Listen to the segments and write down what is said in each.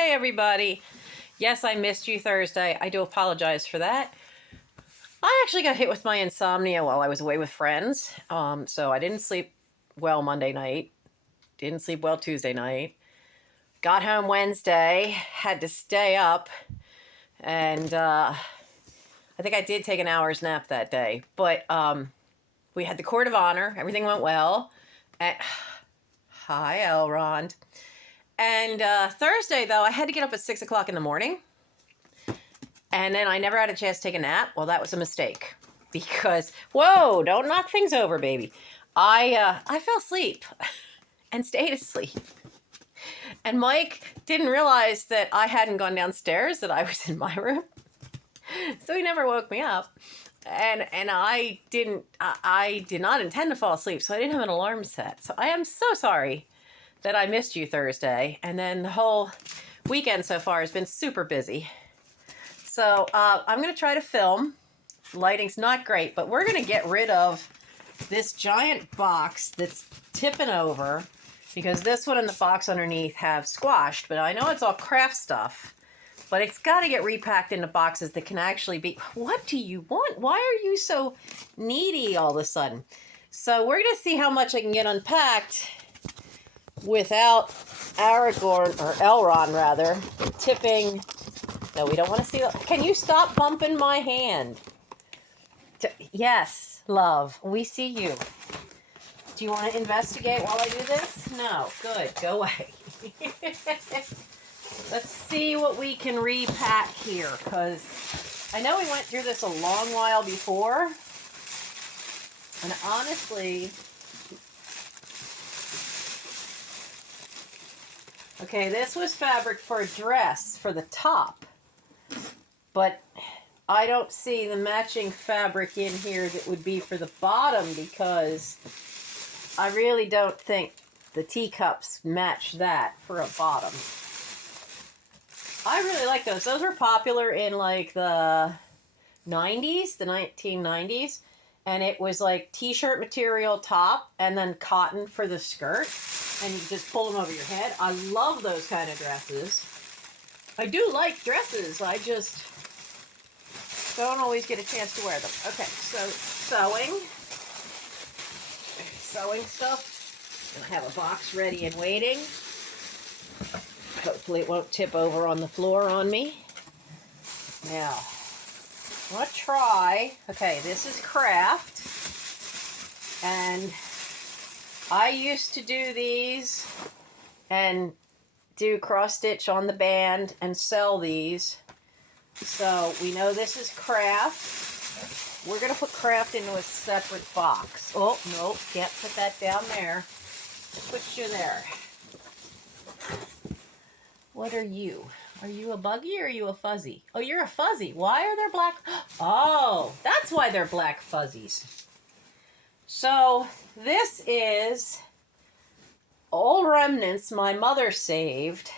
Hi, everybody. Yes, I missed you Thursday. I do apologize for that. I actually got hit with my insomnia while I was away with friends. So I didn't sleep well Monday night, didn't sleep well Tuesday night. Got home Wednesday, had to stay up, and I think I did take an hour's nap that day. But we had the court of honor. Everything went well. And, hi, Elrond. And Thursday, though, I had to get up at 6 o'clock in the morning. And then I never had a chance to take a nap. Well, that was a mistake. Because, whoa, don't knock things over, baby. I fell asleep and stayed asleep. And Mike didn't realize that I hadn't gone downstairs, that I was in my room. So he never woke me up. And I did not intend to fall asleep, so I didn't have an alarm set. So I am so sorry that I missed you Thursday. And then the whole weekend so far has been super busy. So I'm going to try to film. Lighting's not great, but we're going to get rid of this giant box that's tipping over because this one and the box underneath have squashed. But I know it's all craft stuff, but it's got to get repacked into boxes that can actually be... What do you want? Why are you so needy all of a sudden? So we're going to see how much I can get unpacked without Aragorn, or Elrond rather, tipping... No, we don't want to see that. Can you stop bumping my hand? Yes, love. We see you. Do you want to investigate while I do this? No. Good. Go away. Let's see what we can repack here, because I know we went through this a long while before. And honestly... Okay, this was fabric for a dress for the top. But I don't see the matching fabric in here that would be for the bottom because I really don't think the teacups match that for a bottom. I really like those. Those were popular in like the 90s, the 1990s. And it was like t-shirt material top and then cotton for the skirt. And you just pull them over your head. I love those kind of dresses. I do like dresses. I just don't always get a chance to wear them. Okay, so sewing stuff. I have a box ready and waiting. Hopefully it won't tip over on the floor on me. Now, I'm going to try. Okay, this is craft. And I used to do these and do cross stitch on the band and sell these. So we know this is craft. We're going to put craft into a separate box. Oh, no, can't put that down there. Put you there. What are you? Are you a buggy or are you a fuzzy? Oh, you're a fuzzy. Why are there black? Oh, that's why they're black fuzzies. So this is old remnants my mother saved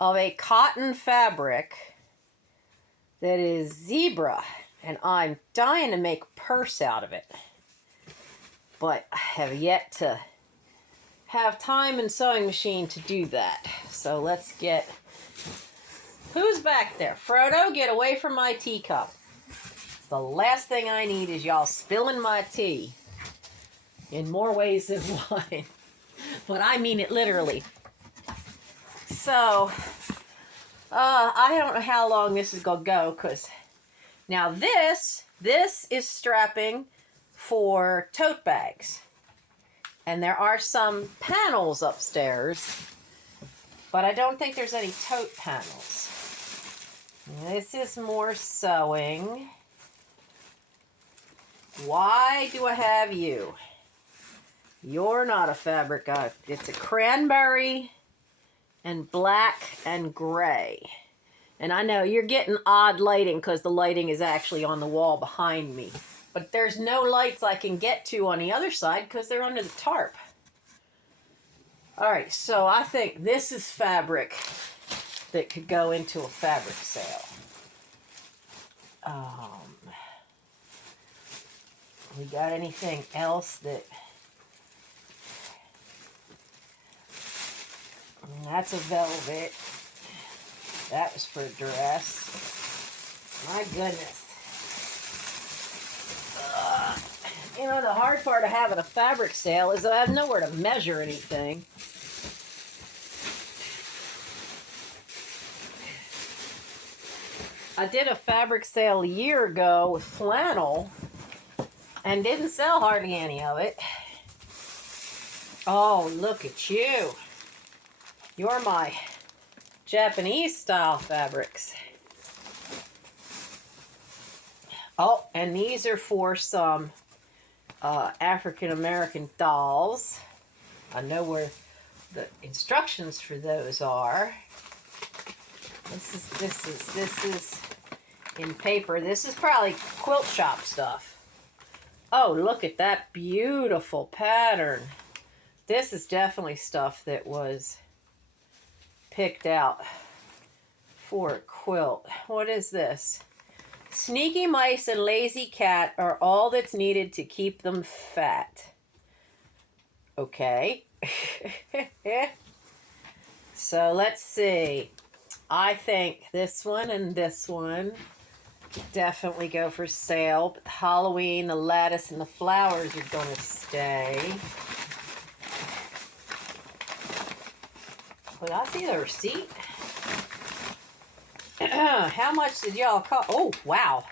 of a cotton fabric that is zebra, and I'm dying to make a purse out of it, but I have yet to have time and sewing machine to do that. So let's get... Who's back there? Frodo, get away from my teacup. The last thing I need is y'all spilling my tea in more ways than one. But I mean it literally. So, I don't know how long this is going to go, because now this is strapping for tote bags. And there are some panels upstairs, but I don't think there's any tote panels. This is more sewing. Why do I have you? You're not a fabric guy. It's a cranberry and black and gray. And I know you're getting odd lighting because the lighting is actually on the wall behind me. But there's no lights I can get to on the other side because they're under the tarp. All right, so I think this is fabric that could go into a fabric sale. We got anything else that... That's a velvet. That was for duress. My goodness. You know, the hard part of having a fabric sale is that I have nowhere to measure anything. I did a fabric sale a year ago with flannel and didn't sell hardly any of it. Oh, look at you. You're my Japanese style fabrics. Oh, and these are for some African American dolls. I know where the instructions for those are. This is in paper. This is probably quilt shop stuff. Oh, look at that beautiful pattern. This is definitely stuff that was picked out for a quilt. What is this? Sneaky mice and lazy cat are all that's needed to keep them fat. Okay. So let's see. I think this one and this one definitely go for sale. But Halloween, the lattice, and the flowers are going to stay. Well, I see the receipt. How much did y'all cost? Oh, wow.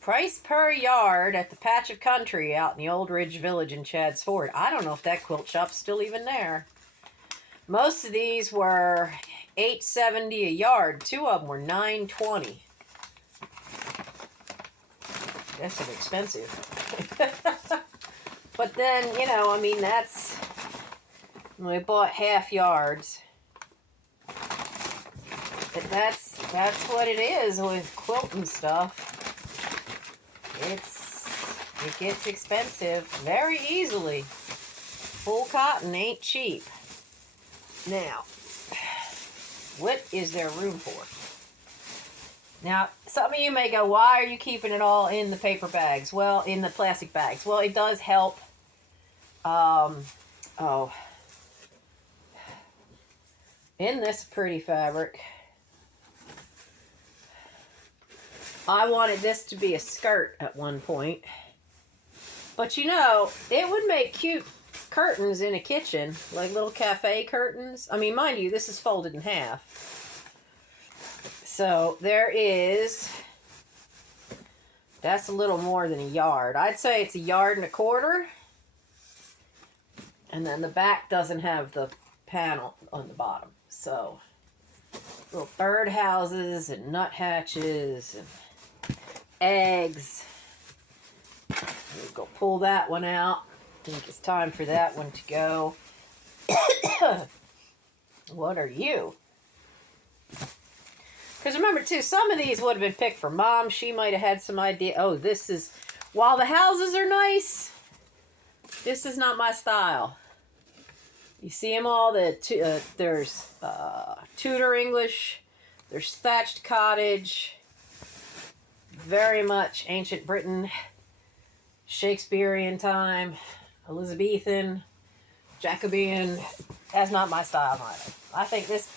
Price per yard at the patch of country out in the Old Ridge Village in Chadds Ford. I don't know if that quilt shop's still even there. Most of these were $8.70 a yard. Two of them were $9.20. That's expensive. But then, you know, I mean, that's... We bought half yards. But that's what it is with quilting stuff. It gets expensive very easily. Full cotton ain't cheap. Now, what is there room for? Now, some of you may go, why are you keeping it all in the paper bags? Well, in the plastic bags. Well, it does help. In this pretty fabric, I wanted this to be a skirt at one point. But you know, it would make cute curtains in a kitchen, like little cafe curtains. I mean, mind you, this is folded in half. So there is, that's a little more than a yard. I'd say it's 1.25 yards. And then the back doesn't have the panel on the bottom. So little bird houses and nut hatches and eggs. We'll go pull that one out. I think it's time for that one to go. What are you? Because remember too, some of these would have been picked for Mom. She might have had some idea. Oh, this is, while the houses are nice, this is not my style. You see them all? There's Tudor English. There's thatched cottage. Very much ancient Britain. Shakespearean time. Elizabethan. Jacobean. That's not my style either. I think this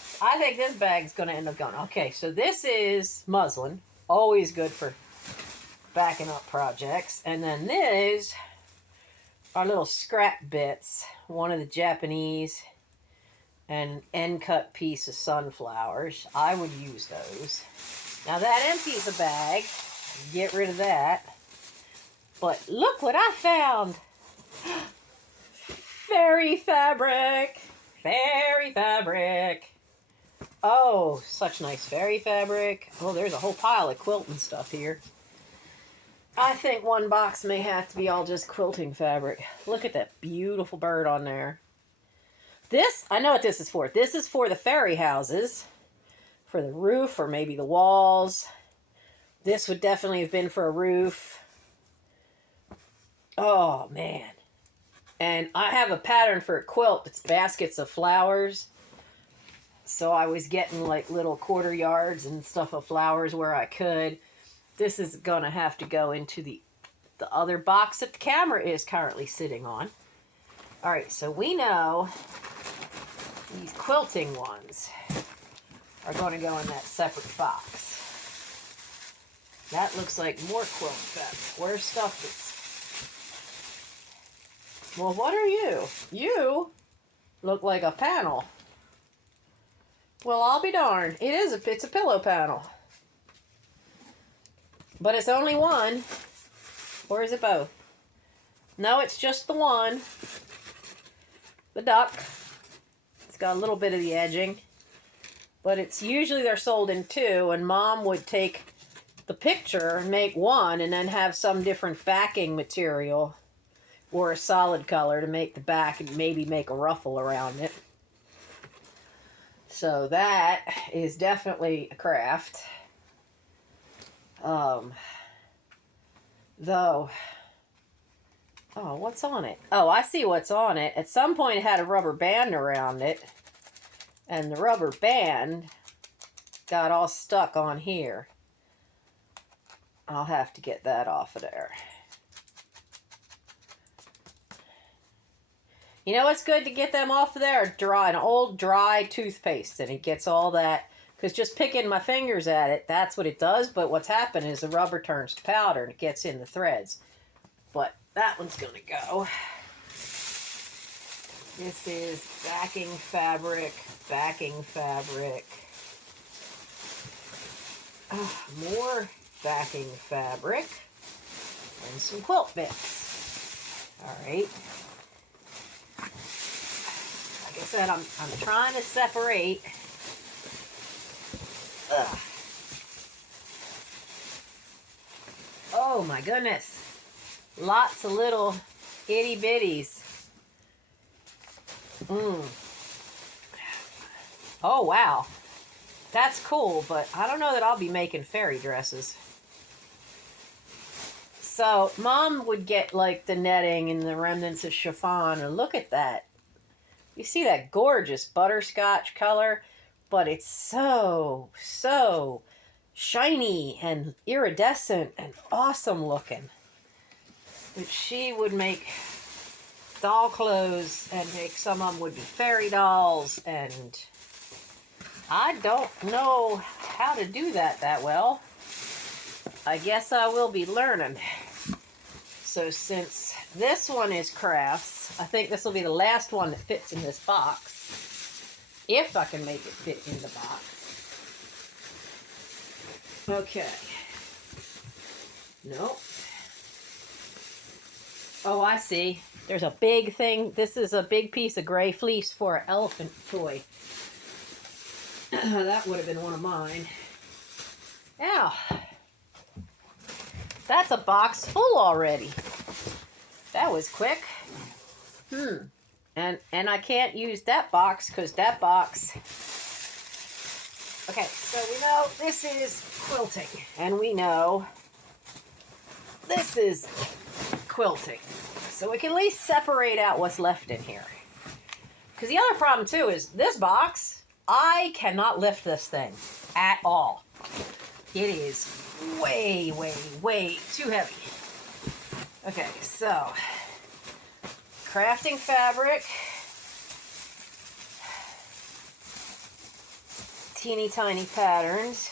bag's going to end up going. Okay, so this is muslin. Always good for backing up projects. And then these are little scrap bits. One of the Japanese and end cut piece of sunflowers. I would use those. Now that empties a bag. Get rid of that. But look what I found. Fairy fabric. Fairy fabric. Oh, such nice fairy fabric. Oh, there's a whole pile of quilting stuff here. I think one box may have to be all just quilting fabric. Look at that beautiful bird on there. This, I know what this is for. This is for the fairy houses. For the roof or maybe the walls. This would definitely have been for a roof. Oh, man. And I have a pattern for a quilt. It's baskets of flowers. So I was getting like little 1/4 yards and stuff of flowers where I could. This is going to have to go into the other box that the camera is currently sitting on. All right, so we know These quilting ones are going to go in that separate box. That looks like more quilt fabric. Where's stuff that's... Well, what are you? You look like a panel. Well, I'll be darned. It's a pillow panel. But it's only one. Or is it both? No, it's just the one. The duck. It's got a little bit of the edging. But it's usually they're sold in two, and Mom would take the picture and make one and then have some different backing material or a solid color to make the back and maybe make a ruffle around it. So that is definitely a craft. Though, oh, what's on it? Oh, I see what's on it. At some point it had a rubber band around it, and the rubber band got all stuck on here. I'll have to get that off of there. You know what's good to get them off of there? An old dry toothpaste, and it gets all that. Because just picking my fingers at it, that's what it does. But what's happened is the rubber turns to powder and it gets in the threads. But that one's going to go. This is backing fabric. More backing fabric. And some quilt bits. All right. Like I said, I'm trying to separate. Ugh. Oh my goodness. Lots of little itty bitties. Oh wow. That's cool, but I don't know that I'll be making fairy dresses. So Mom would get like the netting and the remnants of chiffon, and look at that. You see that gorgeous butterscotch color? But it's so shiny and iridescent and awesome looking. But she would make doll clothes, and make some of them would be fairy dolls, and I don't know how to do that well. I guess I will be learning. So since this one is crafts, I think this will be the last one that fits in this box. If I can make it fit in the box. Okay. Nope. Oh, I see. There's a big thing. This is a big piece of gray fleece for an elephant toy. That would have been one of mine. Ow. That's a box full already. That was quick. And I can't use that box because that box... Okay, so we know this is quilting. And we know this is quilting. So we can at least separate out what's left in here. Because the other problem too is this box, I cannot lift this thing at all. It is way too heavy. Okay, so... crafting fabric, teeny tiny patterns,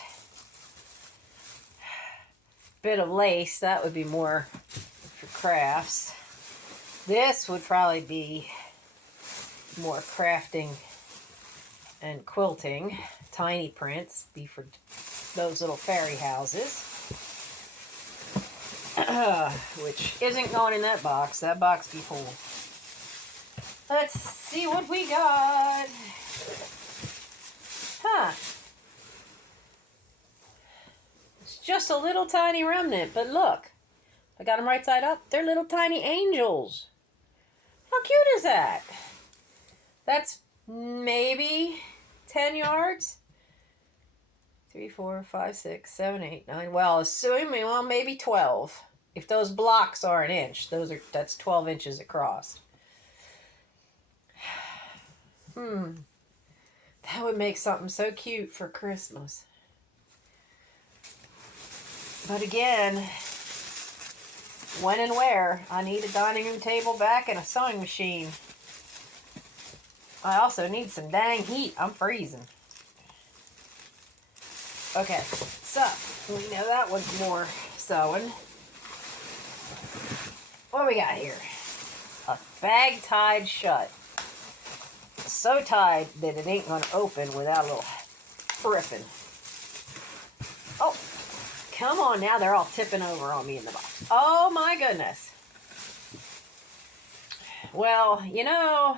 bit of lace, that would be more for crafts. This would probably be more crafting and quilting. Tiny prints be for those little fairy houses. Which isn't going in that box. That box be full. Let's see what we got. It's just a little tiny remnant, but look. I got them right side up. They're little tiny angels. How cute is that? That's maybe 10 yards. 3, 4, 5, 6, 7, 8, 9. Well, assuming, well, maybe 12. If those blocks are an inch, that's 12 inches across. That would make something so cute for Christmas. But again, when and where, I need a dining room table back and a sewing machine. I also need some dang heat. I'm freezing. Okay, so we know that one's more sewing. What do we got here? A bag tied shut. So tied that it ain't gonna open without a little fripping. Oh, come on now. They're all tipping over on me in the box. Oh my goodness. Well, you know,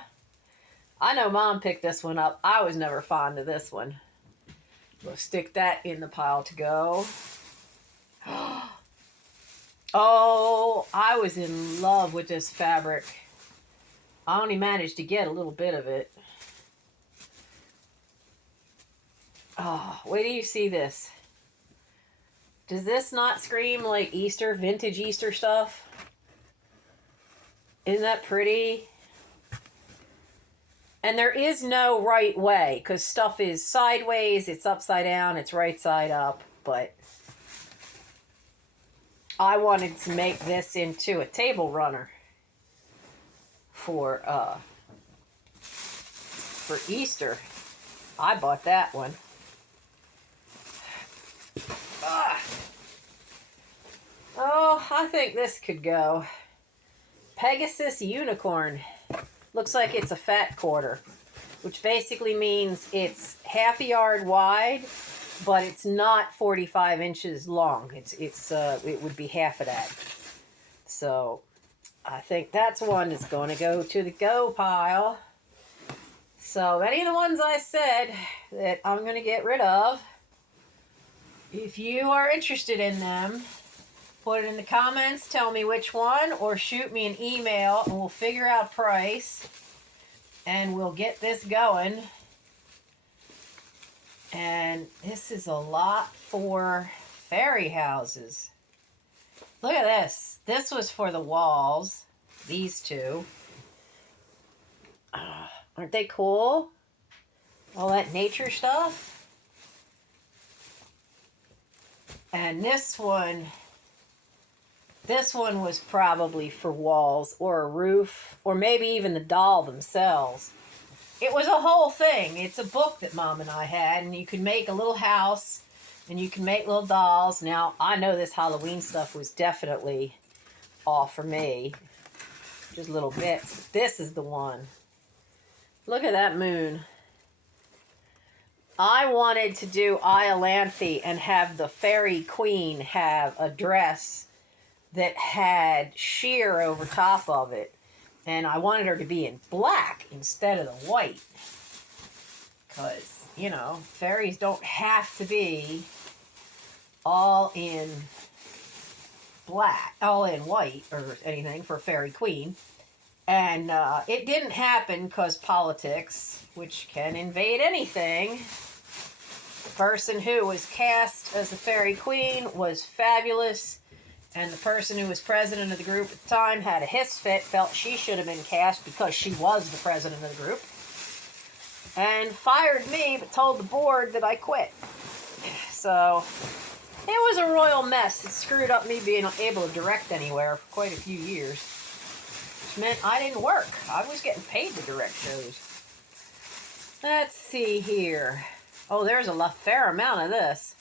I know Mom picked this one up. I was never fond of this one. We'll stick that in the pile to go. Oh, I was in love with this fabric. I only managed to get a little bit of it. Oh, wait till you see this. Does this not scream like Easter, vintage Easter stuff? Isn't that pretty? And there is no right way, because stuff is sideways, it's upside down, it's right side up, but I wanted to make this into a table runner for Easter. I bought that one. Oh, I think this could go. Pegasus Unicorn. Looks like it's a fat quarter, which basically means it's half a yard wide, but it's not 45 inches long. It would be half of that. So I think that's one that's going to go to the go pile. So any of the ones I said that I'm going to get rid of, if you are interested in them, put it in the comments, tell me which one, or shoot me an email and we'll figure out price and we'll get this going. And this is a lot for fairy houses. Look at this. This was for the walls. These two. Aren't they cool? All that nature stuff. And this one was probably for walls or a roof or maybe even the doll themselves. It was a whole thing. It's a book that Mom and I had, and you can make a little house and you can make little dolls. Now, I know this Halloween stuff was definitely off for me. Just little bits. This is the one. Look at that moon. I wanted to do Iolanthe and have the fairy queen have a dress that had sheer over top of it. And I wanted her to be in black instead of the white. Because, you know, fairies don't have to be all in black, all in white or anything for fairy queen. And it didn't happen because politics, which can invade anything. The person who was cast as the fairy queen was fabulous. And the person who was president of the group at the time had a hiss fit, felt she should have been cast because she was the president of the group. And fired me, but told the board that I quit. So it was a royal mess. It screwed up me being able to direct anywhere for quite a few years. Which meant I didn't work. I was getting paid to direct shows. Let's see here. Oh, there's a fair amount of this.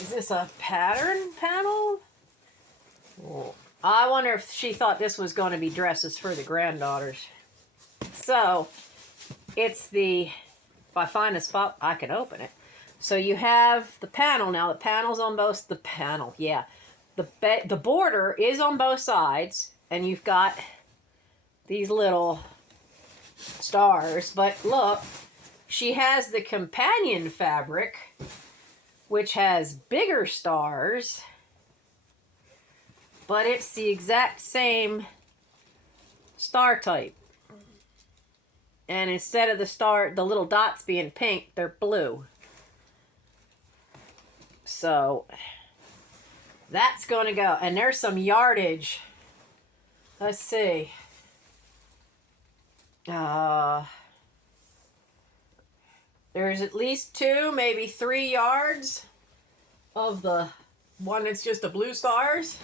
Is this a pattern panel? Oh, I wonder if she thought this was going to be dresses for the granddaughters. So, it's the, if I find a spot, I can open it. So you have the panel now. The panel's on both, the panel, yeah. The border is on both sides, and you've got these little stars. But look, she has the companion fabric, which has bigger stars, but it's the exact same star type. And instead of the little dots being pink, they're blue. So that's going to go. And there's some yardage. Let's see. There's at least 2, maybe 3 yards of the one that's just the blue stars.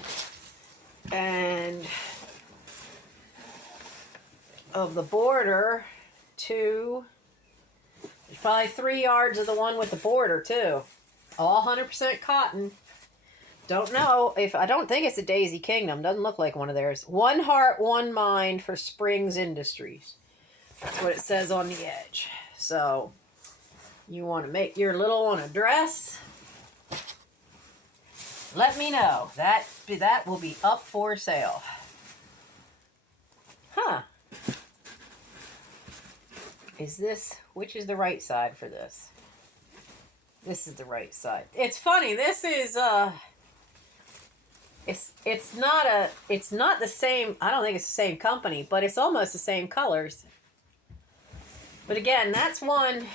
And of the border to probably 3 yards of the one with the border too. All 100% cotton. Don't know if, I don't think it's a Daisy Kingdom. Doesn't look like one of theirs. One heart, one mind for Springs Industries. That's what it says on the edge. So you want to make your little one a dress? Let me know. That will be up for sale. Huh. Is this, which is the right side for this? This is the right side. It's funny. This is it's not the same. I don't think it's the same company, but it's almost the same colors. But again, that's one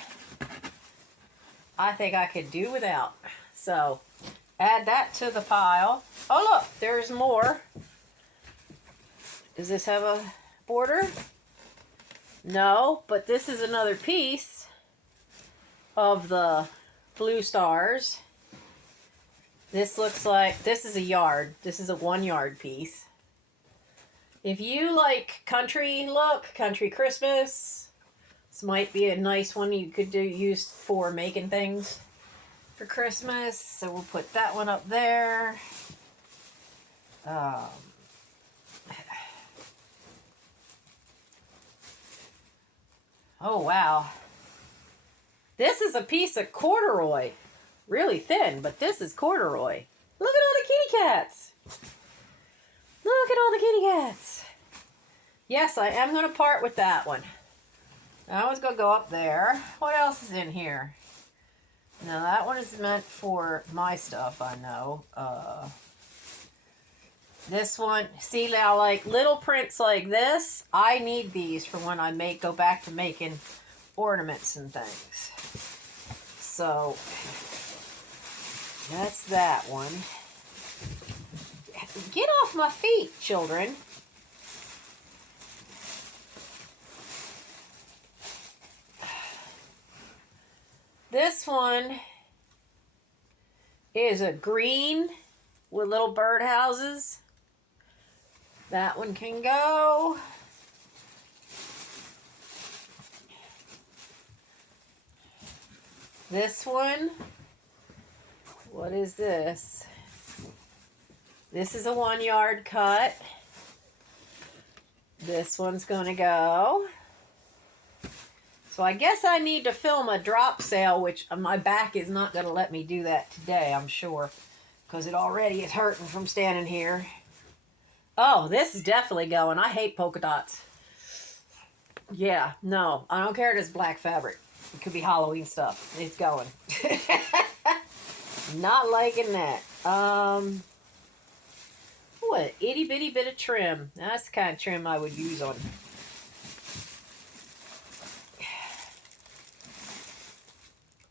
I think I could do without. So add that to the pile. Oh look, there's more. Does this have a border? No, but this is another piece of the blue stars. This looks like, this is a yard. This is a 1 yard piece. If you like country look, country Christmas, this might be a nice one you could use for making things for Christmas. So we'll put that one up there. Oh, wow. This is a piece of corduroy. Really thin, but this is corduroy. Look at all the kitty cats. Look at all the kitty cats. Yes, I am going to part with that one. That one's going to go up there. What else is in here? Now, that one is meant for my stuff, I know. This one, see now, like little prints like this, I need these for when I go back to making ornaments and things. So, that's that one. Get off my feet, children. This one is a green with little birdhouses. That one can go. This one, what is this? This is a 1 yard cut. This one's going to go. So I guess I need to film a drop sale, which my back is not going to let me do that today, I'm sure, because it already is hurting from standing here. Oh, this is definitely going. I hate polka dots. Yeah, no, I don't care if it's black fabric. It could be Halloween stuff. It's going. Not liking that. What an itty bitty bit of trim. That's the kind of trim I would use on.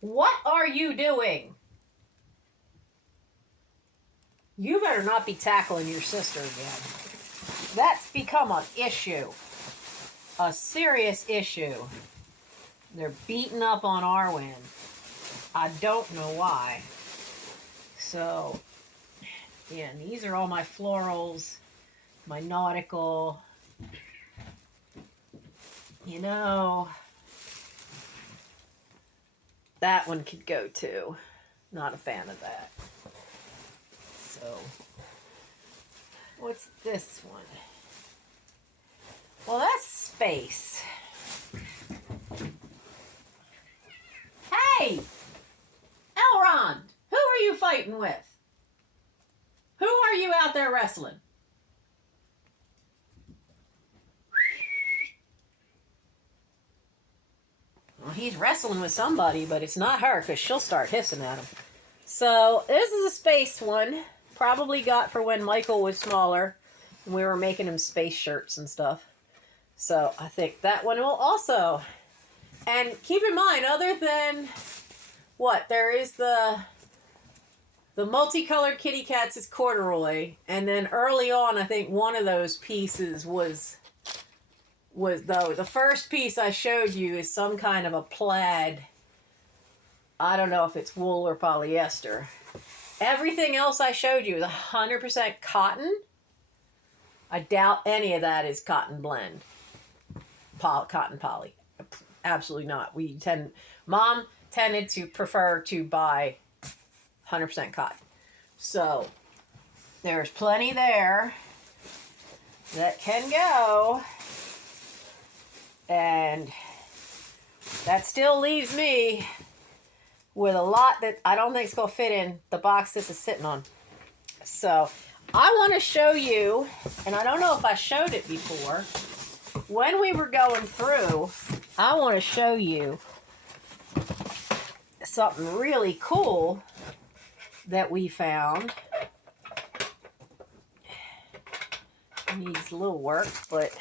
What are you doing? You better not be tackling your sister again. That's become an issue. A serious issue. They're beating up on Arwen. I don't know why. So, yeah, and these are all my florals, my nautical. You know, that one could go too. Not a fan of that. So, what's this one? Well, that's space. Hey! Elrond! Who are you fighting with? Who are you out there wrestling? Well, he's wrestling with somebody, but it's not her because she'll start hissing at him. So, this is a space one. Probably got for when Michael was smaller and we were making him space shirts and stuff. So, I think that one will also. And keep in mind, other than what, there is the multicolored kitty cats is corduroy, and then early on, I think one of those pieces was though the first piece I showed you is some kind of a plaid. I don't know if it's wool or polyester. Everything else I showed you is 100% cotton. I doubt any of that is cotton blend. cotton poly. Absolutely not. Mom tended to prefer to buy 100% cotton. So there's plenty there that can go. And that still leaves me with a lot that I don't think is going to fit in the box this is sitting on. So I want to show you, and I don't know if I showed it before, when we were going through, I want to show you something really cool that we found. It needs a little work, but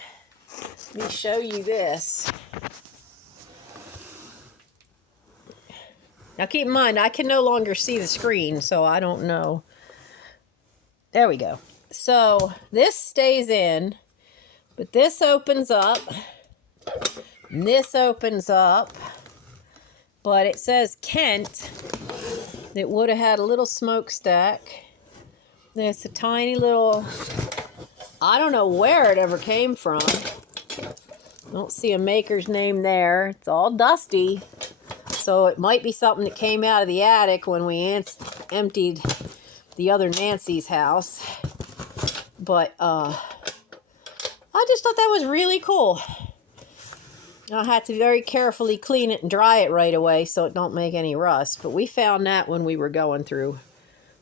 let me show you this. Now keep in mind, I can no longer see the screen, so I don't know. There we go. So this stays in, but this opens up, and this opens up, but it says Kent. It would have had a little smokestack. There's a tiny little, I don't know where it ever came from. Don't see a maker's name there. It's all dusty. So it might be something that came out of the attic when we emptied the other Nancy's house. But I just thought that was really cool. I had to very carefully clean it and dry it right away so it don't make any rust. But we found that when we were going through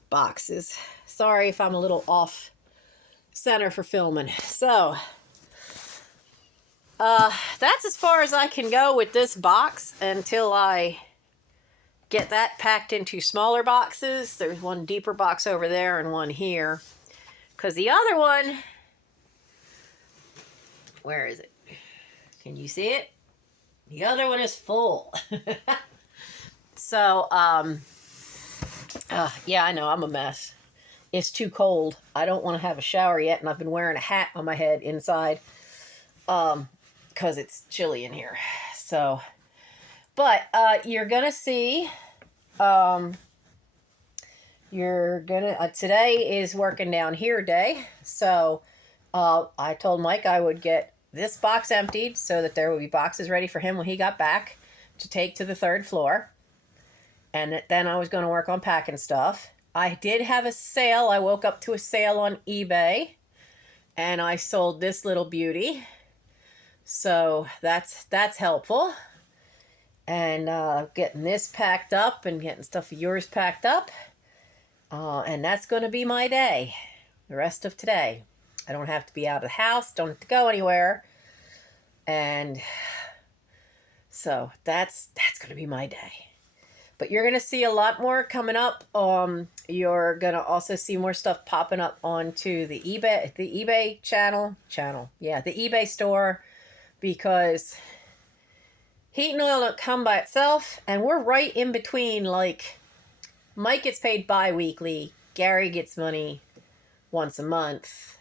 boxes. Sorry if I'm a little off center for filming. So that's as far as I can go with this box until I get that packed into smaller boxes. There's one deeper box over there and one here. Because the other one, where is it? Can you see it? The other one is full. So, yeah, I know, I'm a mess. It's too cold. I don't want to have a shower yet, and I've been wearing a hat on my head inside. Because it's chilly in here. So, but you're gonna see, today is working down here day. So I told Mike I would get this box emptied so that there would be boxes ready for him when he got back to take to the 3rd floor. And then I was going to work on packing stuff. I did have a sale. I woke up to a sale on eBay, and I sold this little beauty. So that's helpful. And getting this packed up and getting stuff of yours packed up. And that's going to be my day. The rest of today. I don't have to be out of the house. Don't have to go anywhere. And so that's going to be my day. But you're going to see a lot more coming up. You're going to also see more stuff popping up onto the eBay channel. Yeah, the eBay store. Because heat and oil don't come by itself. And we're right in between, like, Mike gets paid bi-weekly. Gary gets money once a month.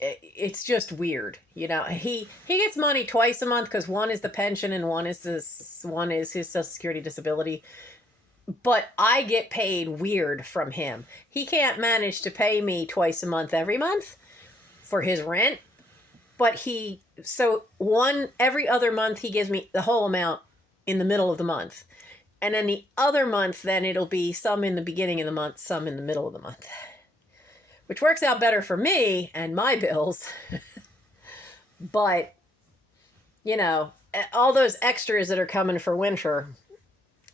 It's just weird, you know. He gets money twice a month because one is the pension and one is his Social Security disability. But I get paid weird from him. He can't manage to pay me twice a month every month for his rent. But every other month he gives me the whole amount in the middle of the month. And then the other month, then it'll be some in the beginning of the month, some in the middle of the month. Which works out better for me and my bills. But, you know, all those extras that are coming for winter,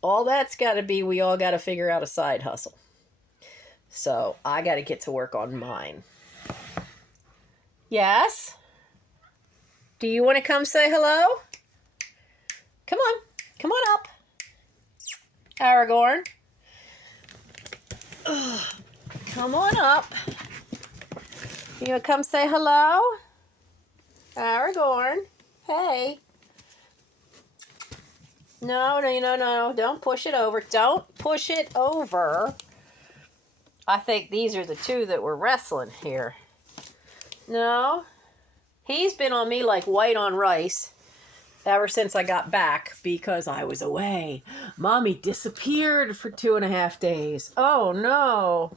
all that's got to be, we all got to figure out a side hustle. So I got to get to work on mine. Yes? Do you want to come say hello? Come on. Come on up. Aragorn. Ugh. Come on up. You want to come say hello? Aragorn. Hey. No. Don't push it over. Don't push it over. I think these are the two that were wrestling here. No. He's been on me like white on rice ever since I got back because I was away. Mommy disappeared for 2.5 days. Oh, no.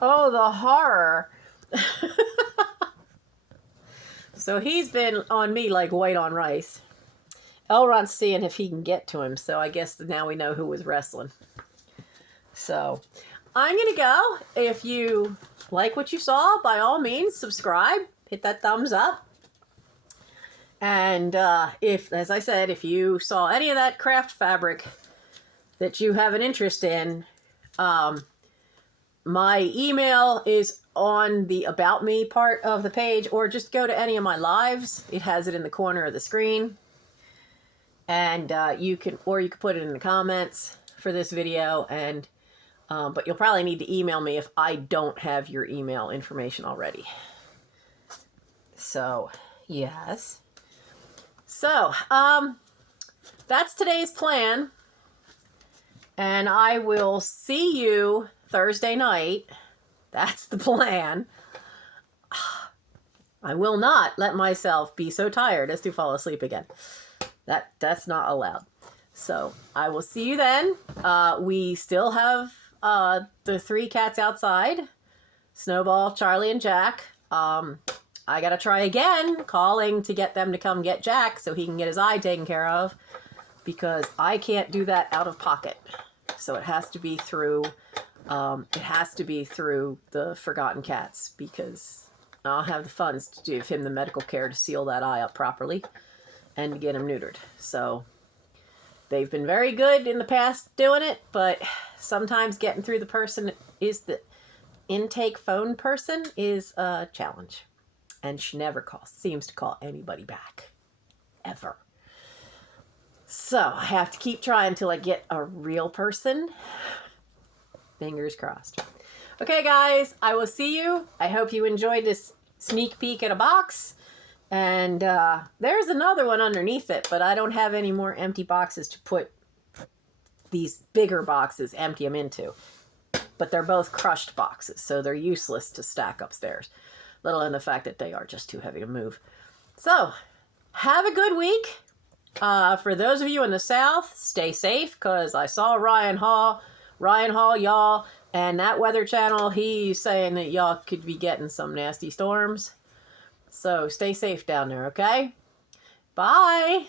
Oh, the horror. So he's been on me like white on rice. Elron's seeing if he can get to him, so I guess now we know who was wrestling. So I'm going to go. If you like what you saw, by all means, subscribe. Hit that thumbs up. And if, as I said, if you saw any of that craft fabric that you have an interest in, my email is on the About Me part of the page, or just go to any of my lives. It has it in the corner of the screen. And you can put it in the comments for this video. And but you'll probably need to email me if I don't have your email information already. So, yes. So, that's today's plan. And I will see you Thursday night. That's the plan. I will not let myself be so tired as to fall asleep again. That's not allowed. So I will see you then. We still have the 3 cats outside. Snowball, Charlie, and Jack. I got to try again calling to get them to come get Jack so he can get his eye taken care of, because I can't do that out of pocket. So it has to be through the Forgotten Cats, because I'll have the funds to give him the medical care to seal that eye up properly and to get him neutered. So they've been very good in the past doing it, but sometimes getting through the intake phone person is a challenge. And she never seems to call anybody back. Ever. So I have to keep trying until I get a real person. Fingers crossed. Okay, guys, I will see you. I hope you enjoyed this sneak peek at a box. And there's another one underneath it, but I don't have any more empty boxes to put these bigger boxes, empty them into. But they're both crushed boxes, so they're useless to stack upstairs. Let alone the fact that they are just too heavy to move. So, have a good week. For those of you in the South, stay safe, because I saw Ryan Hall, y'all, and that Weather Channel, he's saying that y'all could be getting some nasty storms. So, stay safe down there, okay? Bye!